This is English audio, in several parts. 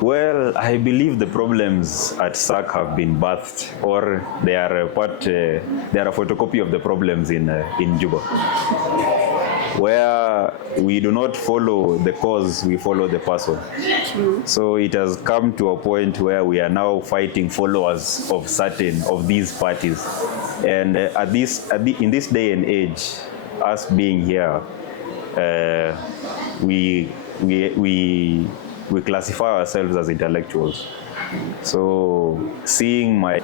Well, I believe the problems at SAK have been birthed, or they are a photocopy of the problems in Juba, where we do not follow the cause, we follow the person. So it has come to a point where we are now fighting followers of certain of these parties, and in this day and age, us being here, we classify ourselves as intellectuals. So seeing my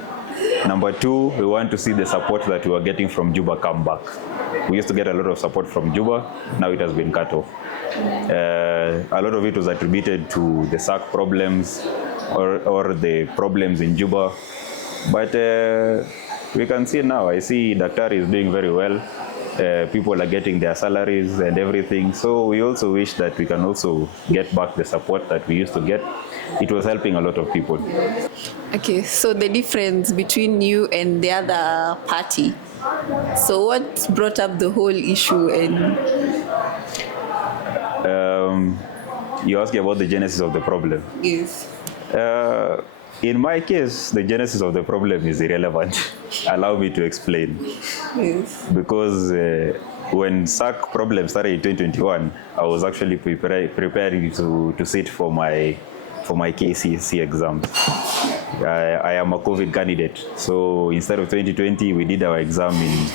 number two, we want to see the support that we were getting from Juba come back. We used to get a lot of support from Juba, now it has been cut off. A lot of it was attributed to the SAK problems or the problems in Juba. But we can see now, I see Daktari is doing very well. People are getting their salaries and everything. So we also wish that we can also get back the support that we used to get. It was helping a lot of people. Okay, so the difference between you and the other party. So what brought up the whole issue? And you asked about the genesis of the problem. yes. In my case, the genesis of the problem is irrelevant. Allow me to explain. Yes. Because when SAK problem started in 2021, I was actually preparing to sit for my KCSE exams. I am a COVID candidate. So instead of 2020, we did our exam in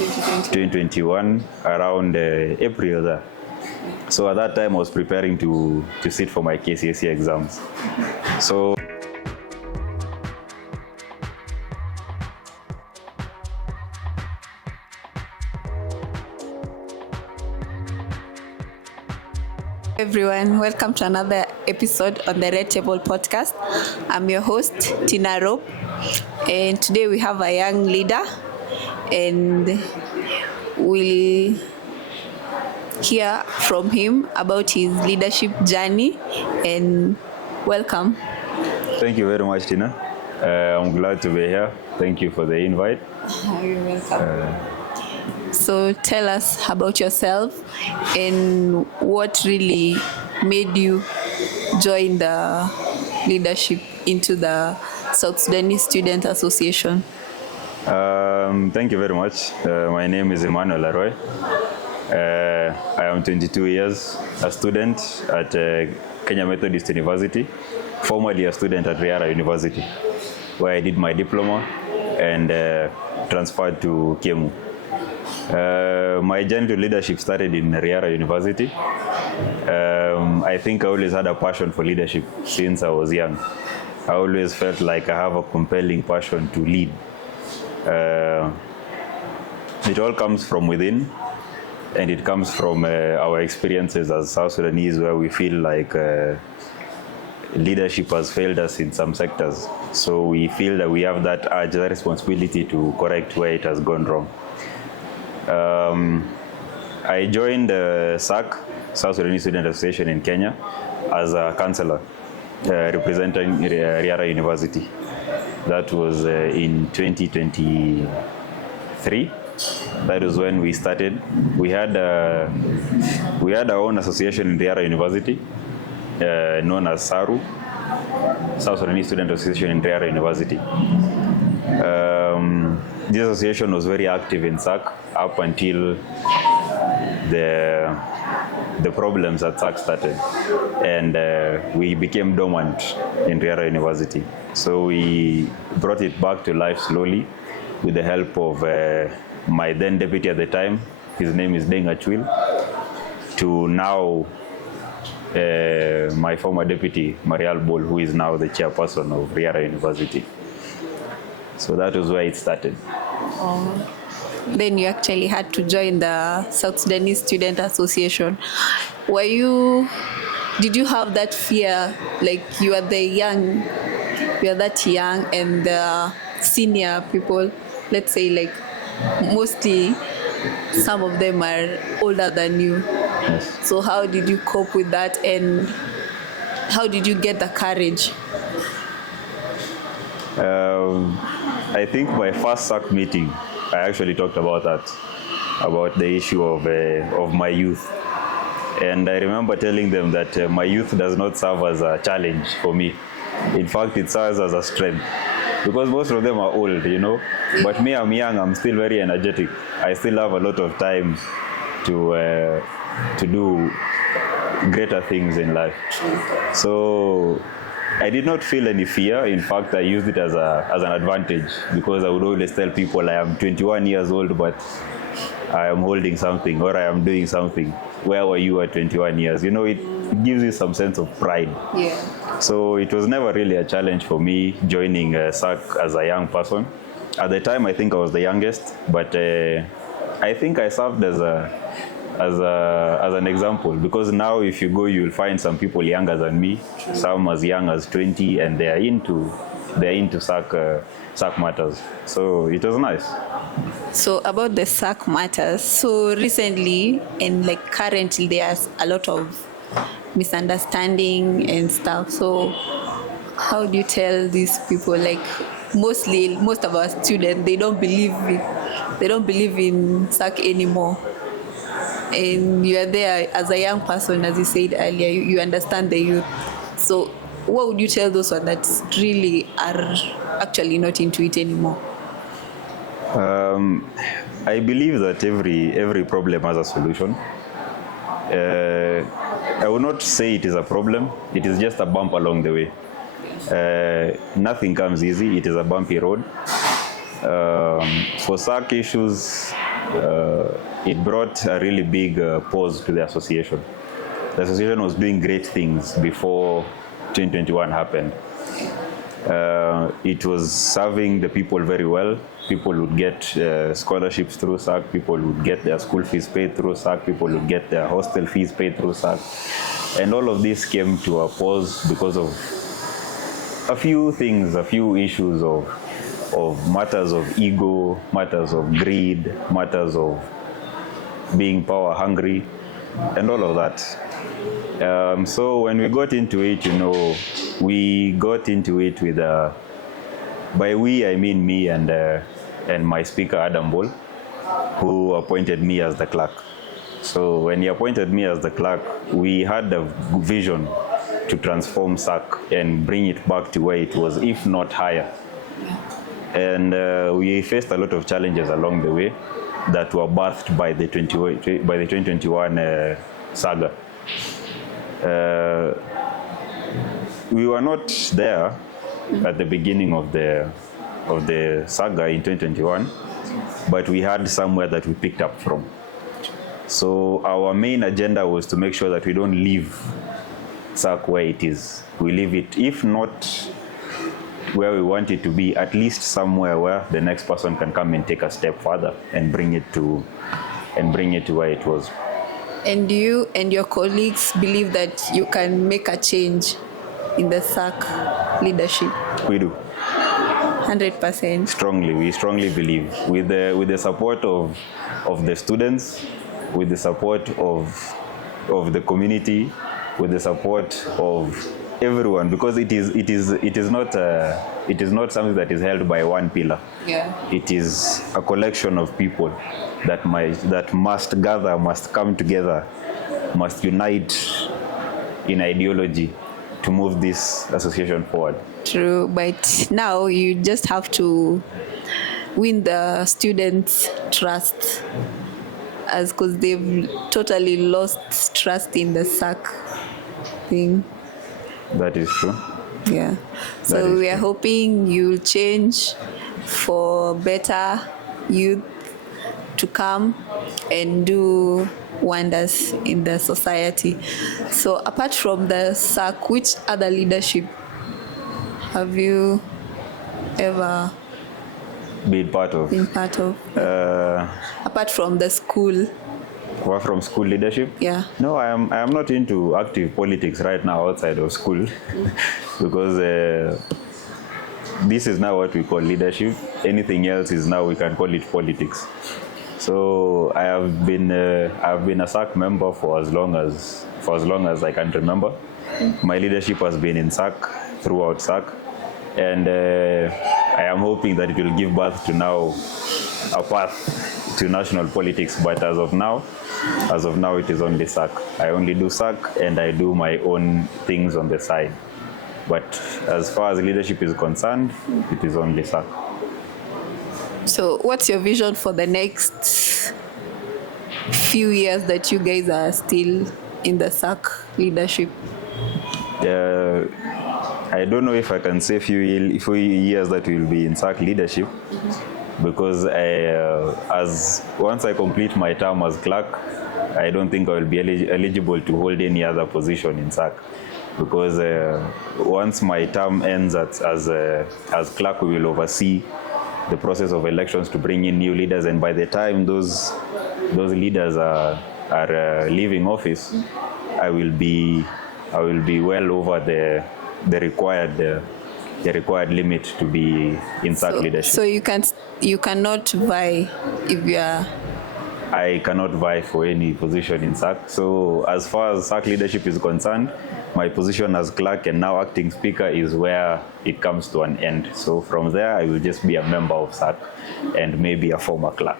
2021 around April there. So at that time, I was preparing to sit for my KCSE exams. So Everyone, welcome to another episode on the Red Table Podcast. I'm your host, Tina Rope, and today we have a young leader, and we'll hear from him about his leadership journey. And welcome. Thank you very much, Tina. I'm glad to be here. Thank you for the invite. You're welcome. So tell us about yourself and what really made you join the leadership into the South Sudanese Students Association. Thank you very much. My name is Emmanuel. I am 22 years, a student at Kenya Methodist University, formerly a student at Riara University, where I did my diploma and transferred to Kemu. My journey to leadership started in Riara University. I think I always had a passion for leadership since I was young. I always felt like I have a compelling passion to lead. It all comes from within, and it comes from our experiences as South Sudanese, where we feel like leadership has failed us in some sectors. So we feel that we have that urge, that responsibility to correct where it has gone wrong. I joined SAK, South Sudanese Students Association in Kenya, as a counselor representing Riara University. That was in 2023. That was when we started. We had our own association in Riara University, known as SARU, South Sudanese Students Association in Riara University. This association was very active in SAK up until the problems at SAK started, and we became dormant in Riara University. So we brought it back to life slowly with the help of my then deputy at the time. His name is Deng Achwil, to now my former deputy, Marial Bol, who is now the chairperson of Riara University. So that was where it started. Then you actually had to join the South Sudanese Student Association. Did you have that fear, like you are that young and the senior people, let's say like mostly some of them are older than you. Yes. So how did you cope with that, and how did you get the courage? I think my first SAK meeting, I actually talked about that, about the issue of my youth. And I remember telling them that my youth does not serve as a challenge for me. In fact, it serves as a strength because most of them are old, But me, I'm young. I'm still very energetic. I still have a lot of time to do greater things in life. So I did not feel any fear. In fact, I used it as an advantage because I would always tell people I am 21 years old, but I am holding something or I am doing something. Where were you at 21 years? It gives you some sense of pride. Yeah. So it was never really a challenge for me joining SAK as a young person. At the time, I think I was the youngest, but I think I served as an example, because now if you go, you'll find some people younger than me, some as young as 20, and they're into SAK matters. So it was nice. So about the SAK matters, so recently and currently there's a lot of misunderstanding and stuff. So how do you tell these people, most of our students, they don't believe in SAK anymore, and you are there as a young person, as you said earlier, you understand the youth. So what would you tell those ones that really are actually not into it anymore? I believe that every problem has a solution. I would not say it is a problem. It is just a bump along the way. Nothing comes easy. It is a bumpy road. For SAK issues, it brought a really big pause to the association. The association was doing great things before 2021 happened. It was serving the people very well. People would get scholarships through SAK. People would get their school fees paid through SAK. People would get their hostel fees paid through SAK. And all of this came to a pause because of a few things, a few issues of matters of ego, matters of greed, matters of being power hungry, and all of that. So when we got into it, we got into it with, by we, I mean me and my speaker, Adam Bol, who appointed me as the clerk. So when he appointed me as the clerk, we had a vision to transform SAK and bring it back to where it was, if not higher. And we faced a lot of challenges along the way that were birthed by the 2021 saga. We were not there at the beginning of the saga in 2021, but we had somewhere that we picked up from. So our main agenda was to make sure that we don't leave SAK where it is. We leave it, if not where we want it to be, at least somewhere where the next person can come and take a step further and bring it to where it was. And you and your colleagues believe that you can make a change in the SAK leadership? We do. 100%. Strongly, we strongly believe, with the support of the students, with the support of the community, with the support of everyone, because it is not something that is held by one pillar. Yeah. It is a collection of people that must gather, must come together, must unite in ideology to move this association forward. True, but now you just have to win the students' trust, as because they've totally lost trust in the SAK thing. That is true. Yeah. So we are hoping you'll change for better youth to come and do wonders in the society. So apart from the SAK, which other leadership have you ever been part of? Apart from the school. Apart from school leadership? Yeah. No, I am not into active politics right now outside of school because this is now what we call leadership. Anything else is now we can call it politics. So I have been a SAK member for as long as I can remember. My leadership has been in SAK, throughout SAK, and I am hoping that it will give birth to now a path to national politics. But as of now, it is only SAK. I only do SAK, and I do my own things on the side. But as far as leadership is concerned, it is only SAK. So what's your vision for the next few years that you guys are still in the SAK leadership? I don't know if I can say few years that we'll be in SAK leadership, because once I complete my term as clerk, I don't think I will be eligible to hold any other position in SAK, because once my term ends as clerk, we will oversee the process of elections to bring in new leaders, and by the time those leaders are leaving office, I will be well over the required limit to be in SAK leadership. So you cannot vie if you are. I cannot vie for any position in SAK. So as far as SAK leadership is concerned, my position as clerk and now acting speaker is where it comes to an end. So from there, I will just be a member of SAK and maybe a former clerk.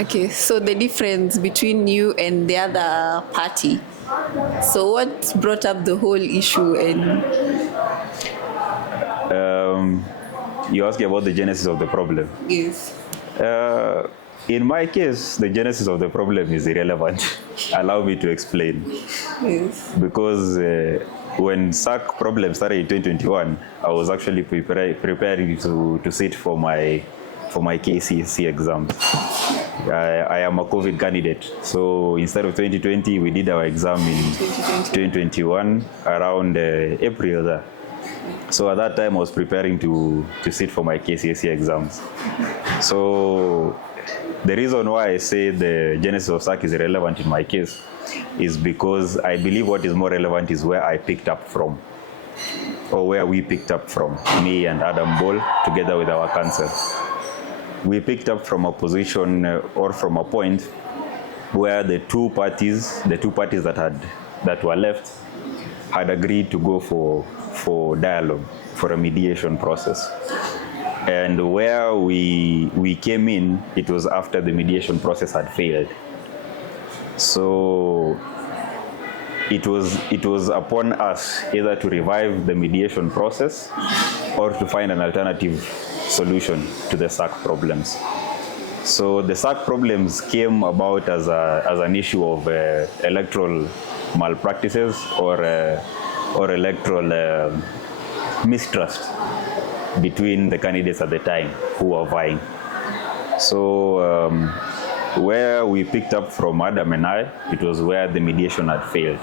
Okay, so the difference between you and the other party. So what brought up the whole issue? And you asked about the genesis of the problem. yes. In my case, the genesis of the problem is irrelevant. Allow me to explain. Yes. Because when SAK problem started in 2021, I was actually preparing to sit for my KCSE exams. I am a COVID candidate, so instead of 2020, we did our exam in 2021 around April there. So at that time, I was preparing to sit for my KCSE exams. So the reason why I say the genesis of SAK is irrelevant in my case is because I believe what is more relevant is where I picked up from, or where we picked up from, me and Adam Ball, together with our council. We picked up from a position or from a point where the two parties that were left had agreed to go for dialogue, for a mediation process. And where we came in, it was after the mediation process had failed. So it was upon us either to revive the mediation process or to find an alternative solution to the SAK problems. So the SAK problems came about as an issue of electoral malpractices or electoral mistrust between the candidates at the time who were vying. So where we picked up from Adam and I, it was where the mediation had failed.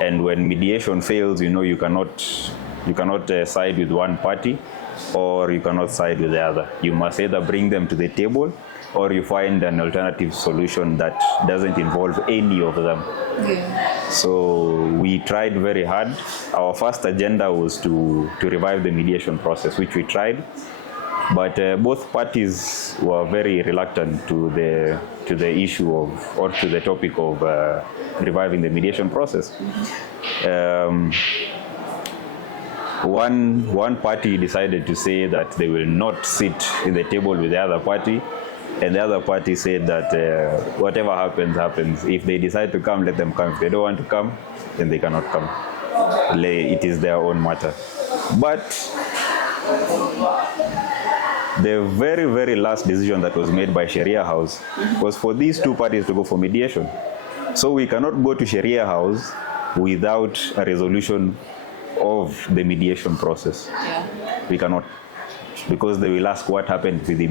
And when mediation fails, you cannot side with one party, or you cannot side with the other. You must either bring them to the table, or you find an alternative solution that doesn't involve any of them. Yeah. So we tried very hard. Our first agenda was to revive the mediation process, which we tried, but both parties were very reluctant to the issue of, or to the topic of reviving the mediation process. One party decided to say that they will not sit in the table with the other party, and the other party said that whatever happens. If they decide to come, let them come. If they don't want to come, then they cannot come. It is their own matter. But the very, very last decision that was made by Sharia House was for these two parties to go for mediation. So we cannot go to Sharia House without a resolution of the mediation process. Yeah. We cannot, because they will ask what happened with the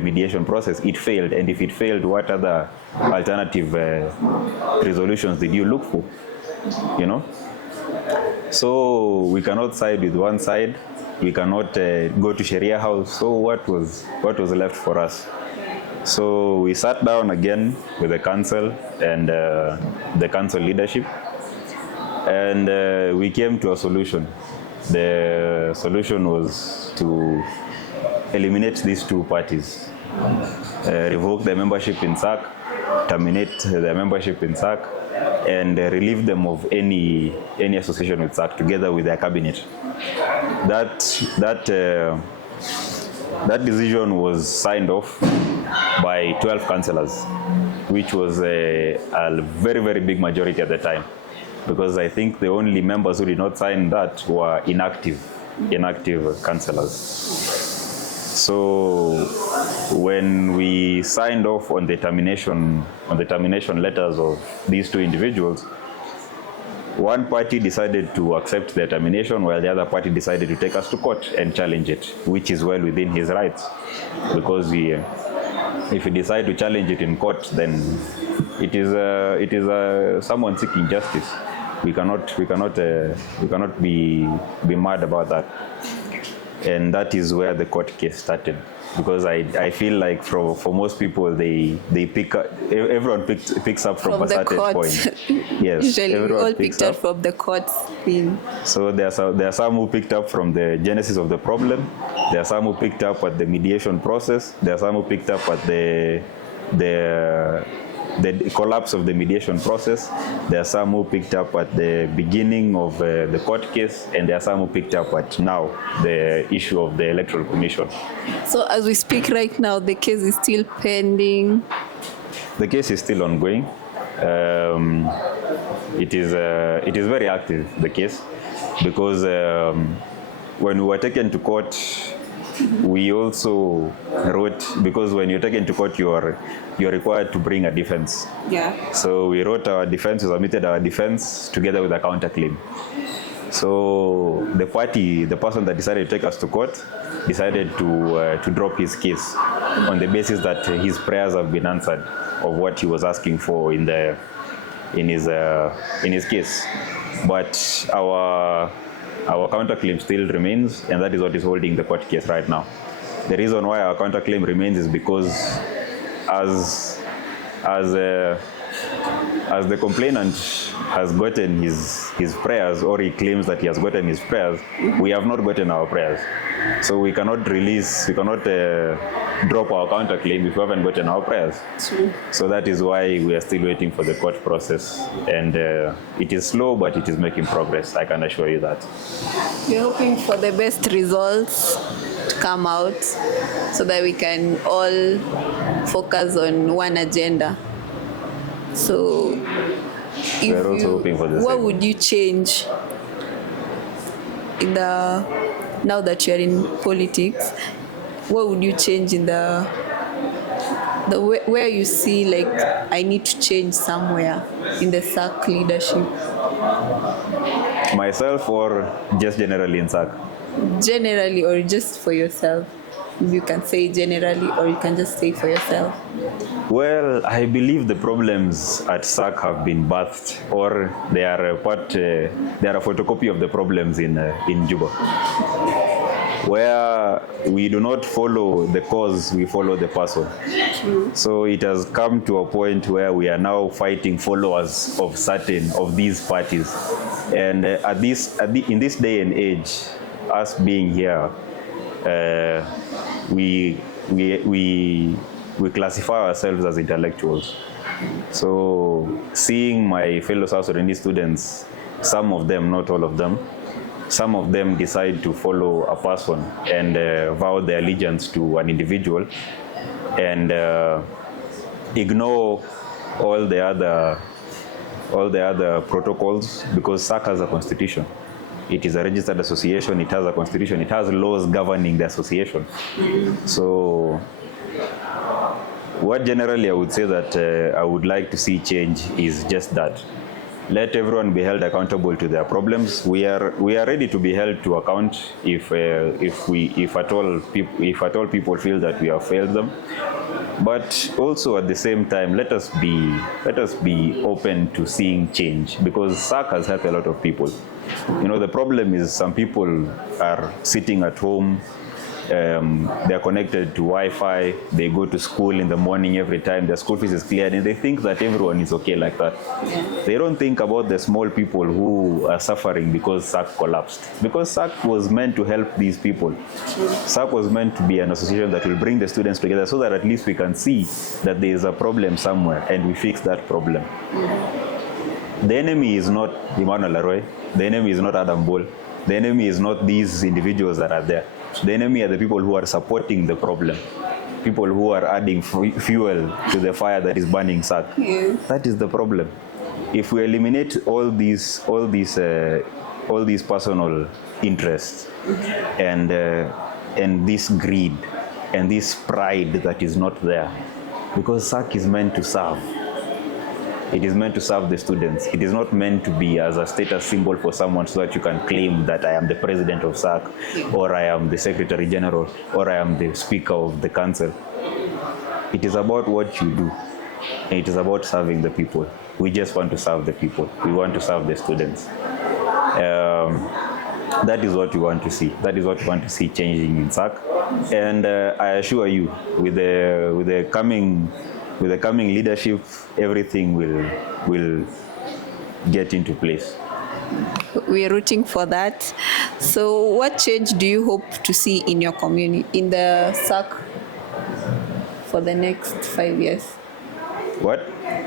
mediation process. It failed, and if it failed, what other alternative resolutions did you look for? So we cannot side with one side. We cannot go to Sharia House. So what was left for us? So we sat down again with the council and the council leadership, and we came to a solution. The solution was to eliminate these two parties, revoke the membership in SAK, terminate the membership in SAK, and relieve them of any association with SAK together with their cabinet. That decision was signed off by 12 councillors, which was a very, very big majority at the time. because I think the only members who did not sign that were inactive councillors. So when we signed off on the termination letters of these two individuals, one party decided to accept the termination while the other party decided to take us to court and challenge it, which is well within his rights, because if we decide to challenge it in court, then it is someone seeking justice. We cannot be mad about that. And that is where the court case started, because I feel like for most people they pick up, everyone picks up from a certain point. Yes, usually we all picked up from the court thing. So there are some who picked up from the genesis of the problem. There are some who picked up at the mediation process. There are some who picked up at the collapse of the mediation process. There are some who picked up at the beginning of the court case, and there are some who picked up at now the issue of the Electoral Commission. So as we speak right now, the case is still pending? The case is still ongoing. It is very active, the case, because when we were taken to court, we also wrote, because when you're taken to court, you're required to bring a defense. Yeah. So we wrote our defense, we submitted our defense together with a counterclaim. So the person that decided to take us to court, decided to drop his case on the basis that his prayers have been answered of what he was asking for in his case. But our counterclaim still remains, and that is what is holding the court case right now. The reason why our counterclaim remains is because as the complainant has gotten his prayers, or he claims that he has gotten his prayers, we have not gotten our prayers. So we cannot drop our counterclaim if we haven't gotten our prayers. True. So that is why we are still waiting for the court process. And it is slow, but it is making progress, I can assure you that. We're hoping for the best results to come out so that we can all focus on one agenda. So We're also hoping for the what same. would you change now that you're in politics? What would you change in the where you see like I need to change somewhere in the SAK leadership? Myself, or just generally in SAK? Generally, or just for yourself? You can say generally, or you can just say for yourself. Well, I believe the problems at SAK have been birthed, or they are a photocopy of the problems in Juba, where we do not follow the cause, we follow the person. True. So it has come to a point where we are now fighting followers of certain of these parties, and in this day and age, us being here, we classify ourselves as intellectuals. So seeing my fellow South Sudanese students, some of them, not all of them, some of them decide to follow a person and vow their allegiance to an individual, and ignore all the other protocols, because SAK has a constitution. It is a registered association, it has a constitution, it has laws governing the association. So what generally I would say that I would like to see change is just that. Let everyone be held accountable to their problems. We are ready to be held to account if at all people feel that we have failed them. But also at the same time, let us be open to seeing change, because SAK has helped a lot of people. You know, the problem is some people are sitting at home, they're connected to Wi-Fi, they go to school in the morning every time, their school fees is cleared, and they think that everyone is okay like that. Yeah. They don't think about the small people who are suffering because SAK collapsed. Because SAK was meant to help these people. SAK was meant to be an association that will bring the students together so that at least we can see that there is a problem somewhere and we fix that problem. The enemy is not Emmanuel. The enemy is not Adam Bol. The enemy is not these individuals that are there. The enemy are the people who are supporting the problem, people who are adding fuel to the fire that is burning SAK. Yes. That is the problem. if we eliminate all these personal interests and this greed and this pride that is not there, because SAK is meant to serve. It is meant to serve the students. It is not meant to be as a status symbol for someone so that you can claim that I am the president of SAK, or I am the secretary general, or I am the speaker of the council. It is about what you do. And it is about serving the people. We just want to serve the people. We want to serve the students. That is what we want to see. That is what we want to see changing in SAK. And I assure you, with the coming leadership, everything will get into place. We are rooting for that. So what change do you hope to see in your community, in the SAK, for the next 5 years? What?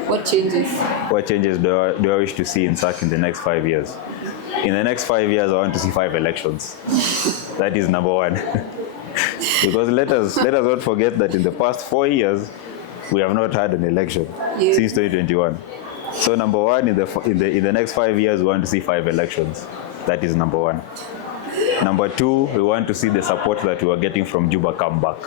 What changes? What changes do I wish to see in SAK in the next 5 years? In the next 5 years, I want to see 5 elections. That is number one. Because let us not forget that in the past 4 years, we have not had an election since 2021. So number one, in the next 5 years, we want to see 5 elections. That is number one. Number two, we want to see the support that we were getting from Juba come back.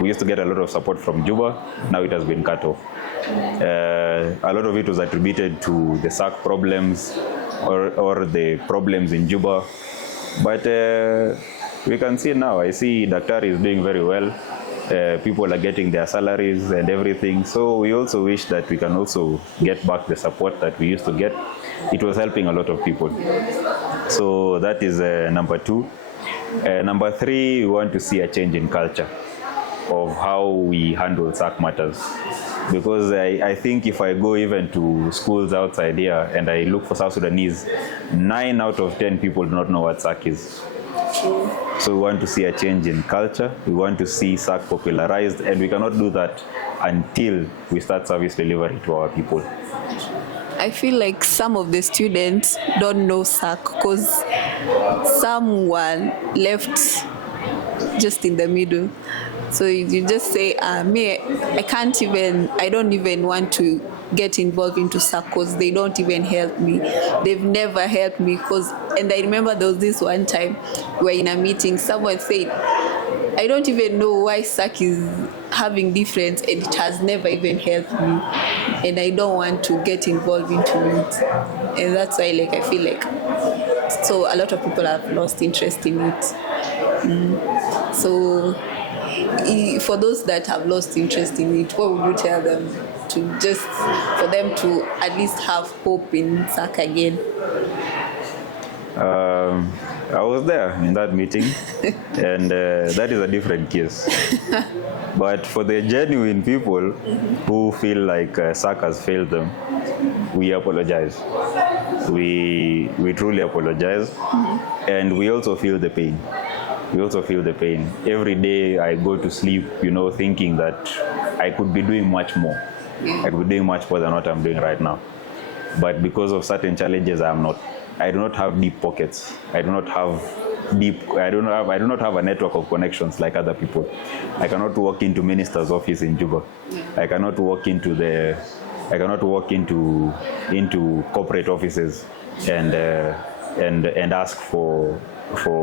We used to get a lot of support from Juba. Now it has been cut off. A lot of it was attributed to the SAK problems or the problems in Juba. But we can see now, I see Daktari is doing very well. People are getting their salaries and everything. So we also wish that we can also get back the support that we used to get. It was helping a lot of people. So that is number two. Number three, we want to see a change in culture of how we handle SAK matters. Because I think if I go even to schools outside here and I look for South Sudanese, 9 out of 10 people do not know what SAK is. So we want to see a change in culture. We want to see SAK popularized, and we cannot do that until we start service delivery to our people. I feel like some of the students don't know SAK because someone left just in the middle. So you just say, I don't even want to get involved into SAK because they don't even help me. They've never helped me and I remember there was this one time we were in a meeting, someone said, I don't even know why SAK is having difference and it has never even helped me. And I don't want to get involved into it. And that's why I feel like, so a lot of people have lost interest in it. So for those that have lost interest in it, what would you tell them for them to at least have hope in SAK again? I was there in that meeting, and that is a different case. But for the genuine people who feel like SAK has failed them, we apologize. We truly apologize, and we also feel the pain. We also feel the pain. Every day I go to sleep, thinking that I could be doing much more. I could be doing much more than what I'm doing right now. But because of certain challenges, I'm not. I do not have deep pockets. I do not have a network of connections like other people. I cannot walk into minister's office in Juba. I cannot walk into corporate offices and ask for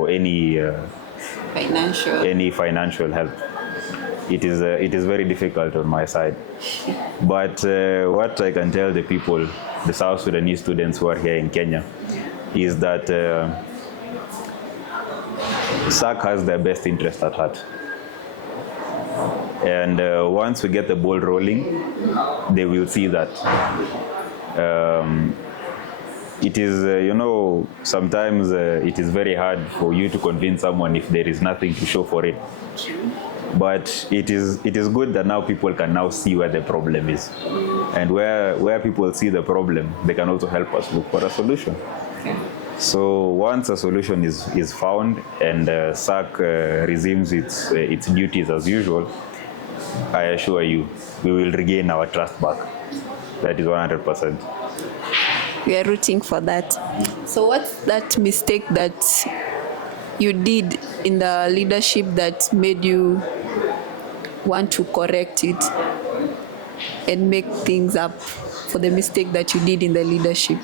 any financial help. It is very difficult on my side. But what I can tell the people, the South Sudanese students who are here in Kenya, is that SAK has their best interest at heart. And once we get the ball rolling, they will see that. It is, sometimes it is very hard for you to convince someone if there is nothing to show for it. But it is good that now people can now see where the problem is. And where people see the problem, they can also help us look for a solution. So once a solution is found and SAK resumes its duties as usual, I assure you, we will regain our trust back. That is 100%. We are rooting for that. So what's that mistake that you did in the leadership that made you want to correct it and make things up for the mistake that you did in the leadership?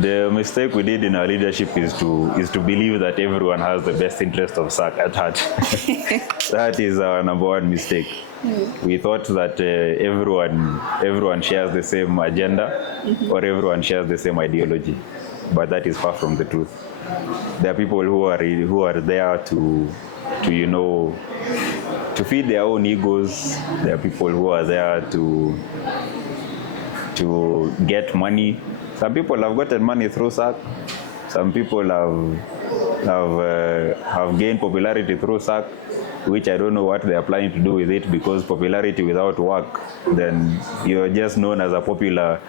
The mistake we did in our leadership is to believe that everyone has the best interest of SAK at heart. That is our number one mistake. We thought that everyone shares the same agenda, or everyone shares the same ideology, but that is far from the truth. There are people who are there to feed their own egos. There are people who are there to get money. Some people have gotten money through SAK. Some people have gained popularity through SAK, which I don't know what they are planning to do with it, because popularity without work, then you're just known as a popular.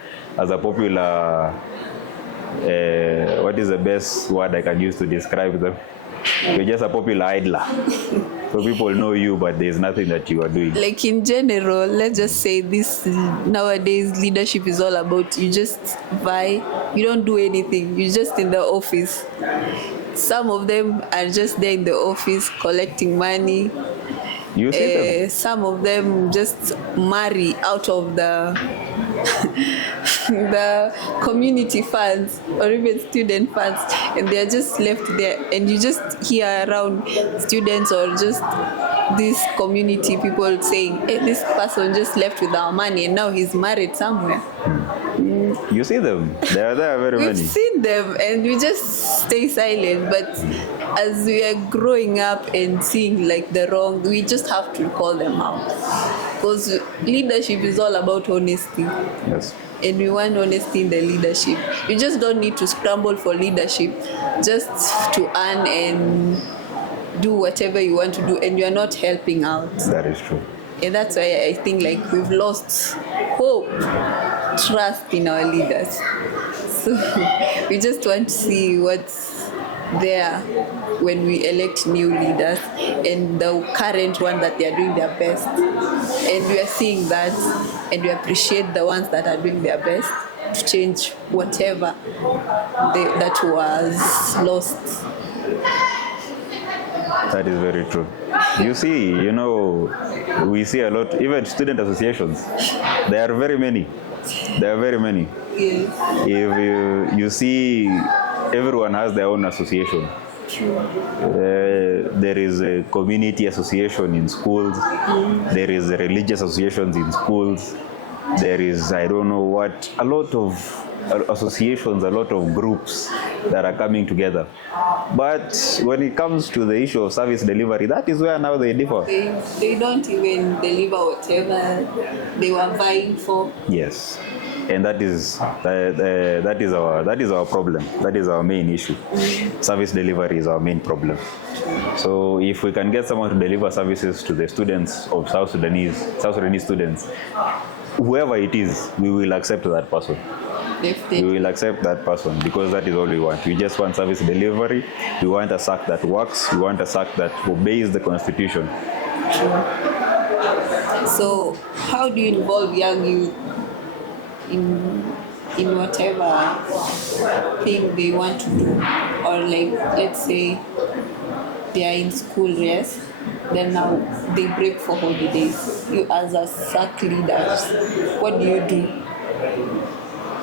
What is the best word I can use to describe them? You're just a popular idler. So people know you, but there's nothing that you are doing. Like in general, let's just say this nowadays leadership is all about you just vie, you don't do anything, you're just in the office. Some of them are just there in the office collecting money. You see them. Some of them just marry out of the the community funds or even student funds, and they're just left there, and you just hear around students or just this community people saying, hey, this person just left with our money and now he's married somewhere. You see them. There are very We've many. seen them and we just stay silent, but as we are growing up and seeing like the wrong, we just have to call them out, because leadership is all about honesty. Yes. And we want honesty in the leadership. You just don't need to scramble for leadership just to earn and do whatever you want to do, and you're not helping out. That is true. And that's why I think like we've lost hope, trust in our leaders. So we just want to see what's there when we elect new leaders, and the current one that they are doing their best. And we are seeing that, and we appreciate the ones that are doing their best to change whatever that was lost. That is very true. You see, we see a lot, even student associations. There are very many. Yes. If you see, everyone has their own association. There is a community association in schools. There is religious associations in schools. There is, I don't know what, a lot of associations, a lot of groups that are coming together. But when it comes to the issue of service delivery, that is where now they differ. They don't even deliver whatever they were vying for. Yes. And that is our problem. That is our main issue. Service delivery is our main problem. So if we can get someone to deliver services to the students of South Sudanese students, whoever it is, we will accept that person. Definitely. We will accept that person, because that is all we want. We just want service delivery. We want a SAK that works. We want a SAK that obeys the Constitution. So how do you involve young youth in whatever thing they want to do? Or like, let's say they are in school, yes, then now they break for holidays. You as a SAK leaders, what do you do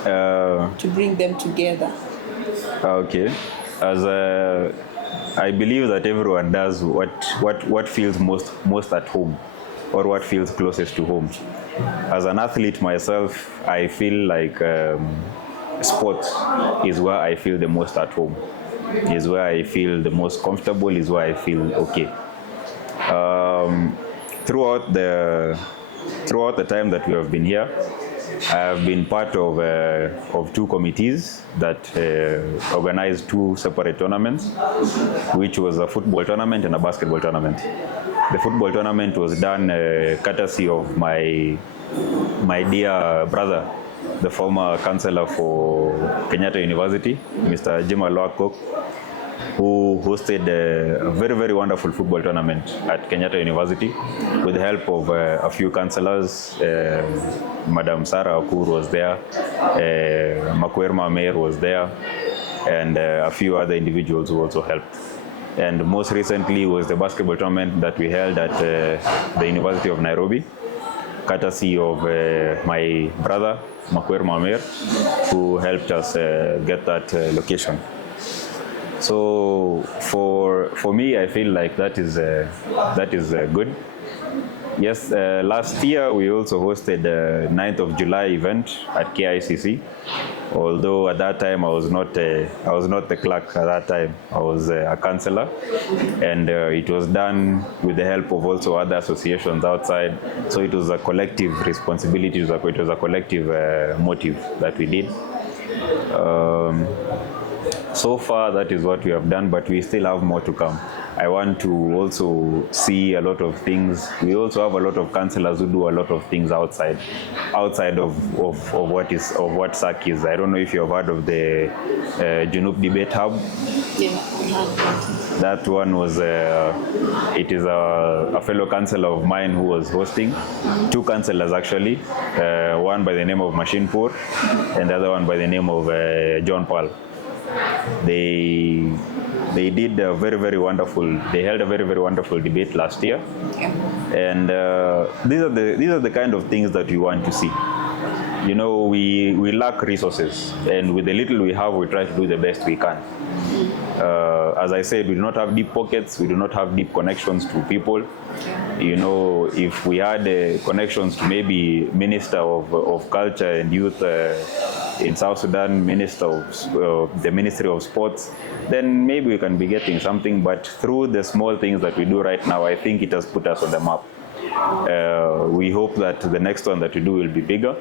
to bring them together? Okay. I believe that everyone does what feels most at home, or what feels closest to home. As an athlete myself, I feel like sports is where I feel the most at home, is where I feel the most comfortable, is where I feel okay. Throughout the time that we have been here, I have been part of two committees that organized two separate tournaments, which was a football tournament and a basketball tournament. The football tournament was done courtesy of my dear brother, the former chancellor for Kenyatta University, Mr. Jim Alwakok, who hosted a very, very wonderful football tournament at Kenyatta University with the help of a few councillors. Madam Sarah Akur was there, Makwerma Mayor was there, and a few other individuals who also helped. And most recently was the basketball tournament that we held at the University of Nairobi, courtesy of my brother, Makwer Mamer, who helped us get that location. So for me, I feel like that is good. Yes, last year we also hosted the 9th of July event at KICC. Although at that time I was not the clerk at that time. I was a councillor, and it was done with the help of also other associations outside. So it was a collective responsibility. It was a collective motive that we did. So far, that is what we have done, but we still have more to come. I want to also see a lot of things. We also have a lot of councillors who do a lot of things outside of what SSSAKU is. I don't know if you have heard of the Junub Debate Hub. Yeah, we had that one was, it is a fellow councillor of mine who was hosting. Two councillors actually, one by the name of Mashinpur and the other one by the name of John Paul. They did a very wonderful. They held a very wonderful debate last year, and these are the kind of things that we want to see. You know, we lack resources, and with the little we have, we try to do the best we can. As I said, we do not have deep pockets. We do not have deep connections to people. You know, if we had connections to maybe Minister of Culture and Youth in South Sudan, Minister of the Ministry of Sports, then maybe we can be getting something. But through the small things that we do right now, I think it has put us on the map. We hope that the next one that we do will be bigger.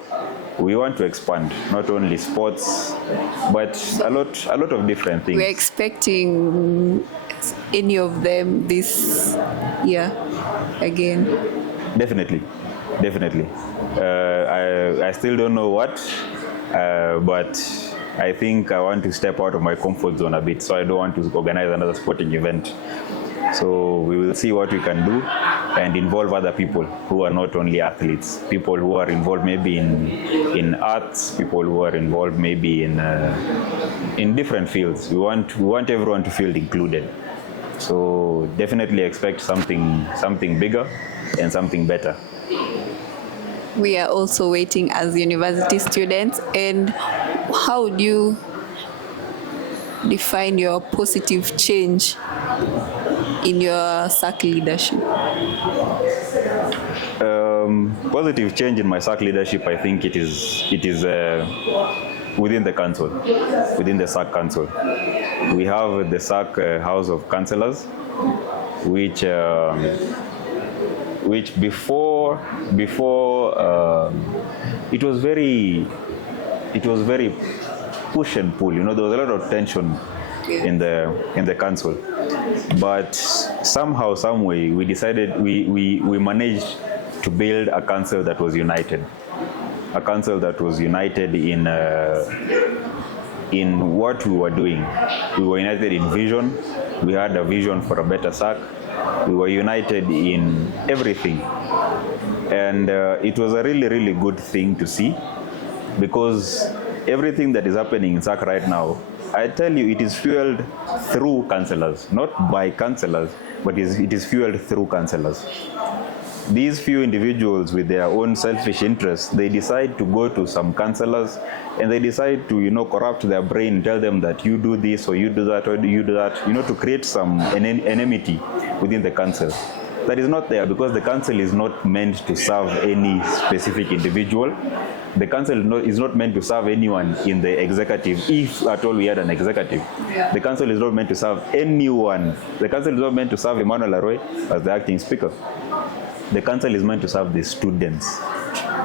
We want to expand, not only sports, but a lot of different things. We're expecting any of them this year again. Definitely. I still don't know what, but I think I want to step out of my comfort zone a bit, so I don't want to organize another sporting event. So we will see what we can do and involve other people who are not only athletes, people who are involved maybe in arts, people who are involved maybe in different fields. We want everyone to feel included. So definitely expect something bigger and something better. We are also waiting as university students. And how do you define your positive change in your SSAKU leadership? Positive change in my SSAKU leadership, I think it is within the council, within the SSAKU council. We have the SSAKU House of Councillors, which before it was very push and pull. You know, there was a lot of tension in the council, but somehow, some way, we decided we managed to build a council that was united, in what we were doing. We were united in vision. We had a vision for a better SSAKU. We were united in everything, and it was a really good thing to see, because everything that is happening in SSAKU right now, I tell you, it is fueled through councillors, not by councillors, but it is fueled through councillors. These few individuals with their own selfish interests, they decide to go to some councillors and they decide to, corrupt their brain, tell them that you do this or you do that or you do that, to create some enmity within the council. That is not there, because the council is not meant to serve any specific individual. The council is not meant to serve anyone in the executive, if at all we had an executive. Yeah. The council is not meant to serve anyone. The council is not meant to serve Emmanuel as the acting speaker. The council is meant to serve the students.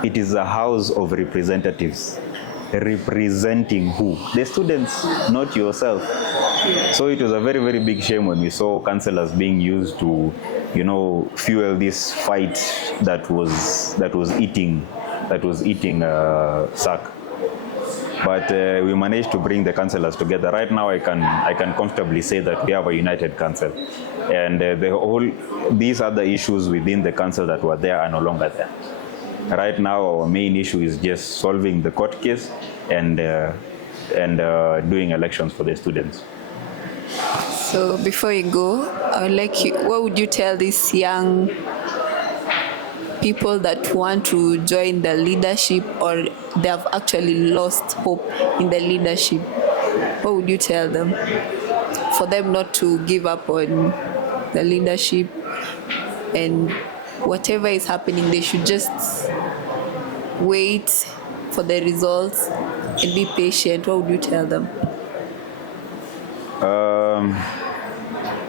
It is a house of representatives. Representing who? The students, not yourself. So it was a very big shame when we saw councillors being used to, fuel this fight that was eating SSAKU. But we managed to bring the councillors together. Right now, I can comfortably say that we have a united council, and these other issues within the council that were there are no longer there. Right now, our main issue is just solving the court case and doing elections for the students. So before you go, I would like you, what would you tell these young people that want to join the leadership or they have actually lost hope in the leadership, what would you tell them for them not to give up on the leadership, and whatever is happening they should just wait for the results and be patient? What would you tell them?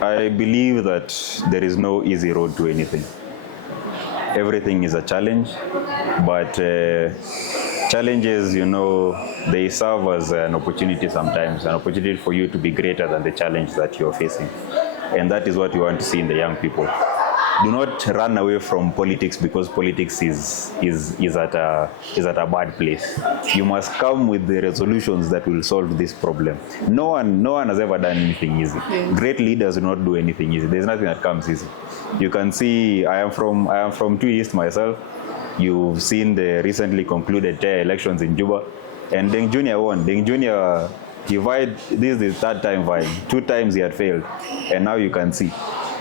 I believe that there is no easy road to anything. Everything is a challenge, but challenges, they serve as an opportunity sometimes, an opportunity for you to be greater than the challenge that you're facing. And that is what we want to see in the young people. Do not run away from politics because politics is at a bad place. You must come with the resolutions that will solve this problem. No one has ever done anything easy. Yeah. Great leaders do not do anything easy. There's nothing that comes easy. You can see I am from 2 East myself. You've seen the recently concluded elections in Juba, and Deng Junior won. Deng Junior, he vied. This is the third time vying. 2 times he had failed, and now you can see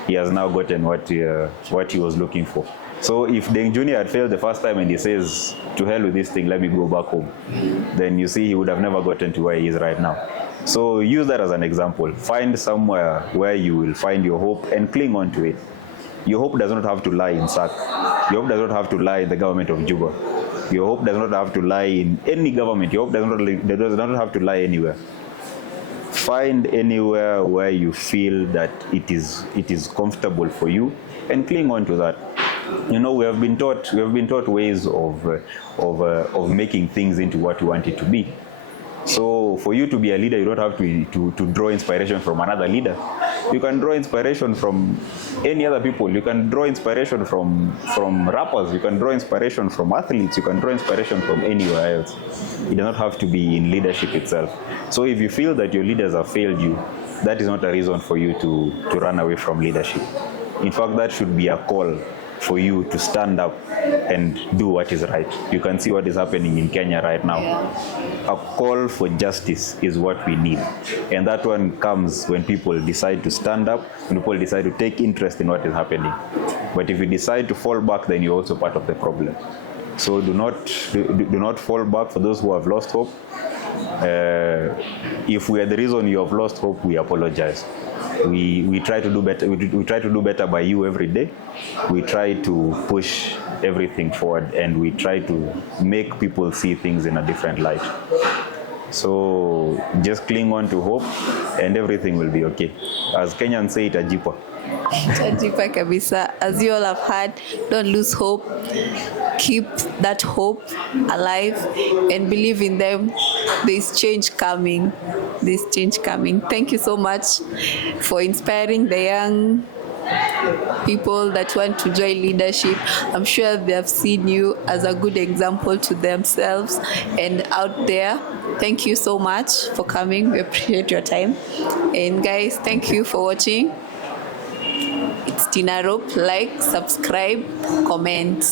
he has now gotten what he was looking for. So if Deng Junior had failed the first time and he says, to hell with this thing, let me go back home, then you see he would have never gotten to where he is right now. So use that as an example. Find somewhere where you will find your hope and cling on to it. Your hope does not have to lie in SSSAKU. Your hope does not have to lie in the government of Juba. Your hope does not have to lie in any government. Your hope does not have to lie anywhere. Find anywhere where you feel that it is comfortable for you and cling on to that. We have been taught ways of making things into what you want it to be. So for you to be a leader, you don't have to draw inspiration from another leader. You can draw inspiration from any other people. You can draw inspiration from rappers. You can draw inspiration from athletes. You can draw inspiration from anywhere else. It does not have to be in leadership itself. So if you feel that your leaders have failed you, that is not a reason for you to run away from leadership. In fact, that should be a call for you to stand up and do what is right. You can see what is happening in Kenya right now. A call for justice is what we need. And that one comes when people decide to stand up, when people decide to take interest in what is happening. But if you decide to fall back, then you're also part of the problem. So do not fall back. For those who have lost hope, if we are the reason you have lost hope, we apologize. We try to do better. We try to do better by you every day. We try to push everything forward, and we try to make people see things in a different light. So just cling on to hope, and everything will be okay. As Kenyans say, itajipa. Itajipa kabisa. As you all have heard, don't lose hope. Keep that hope alive and believe in them. There's change coming. There's change coming. Thank you so much for inspiring the young people that want to join leadership. I'm sure they have seen you as a good example to themselves and out there. Thank you so much for coming. We appreciate your time. And guys, thank you for watching. It's Tina Rope. Like, subscribe, comment.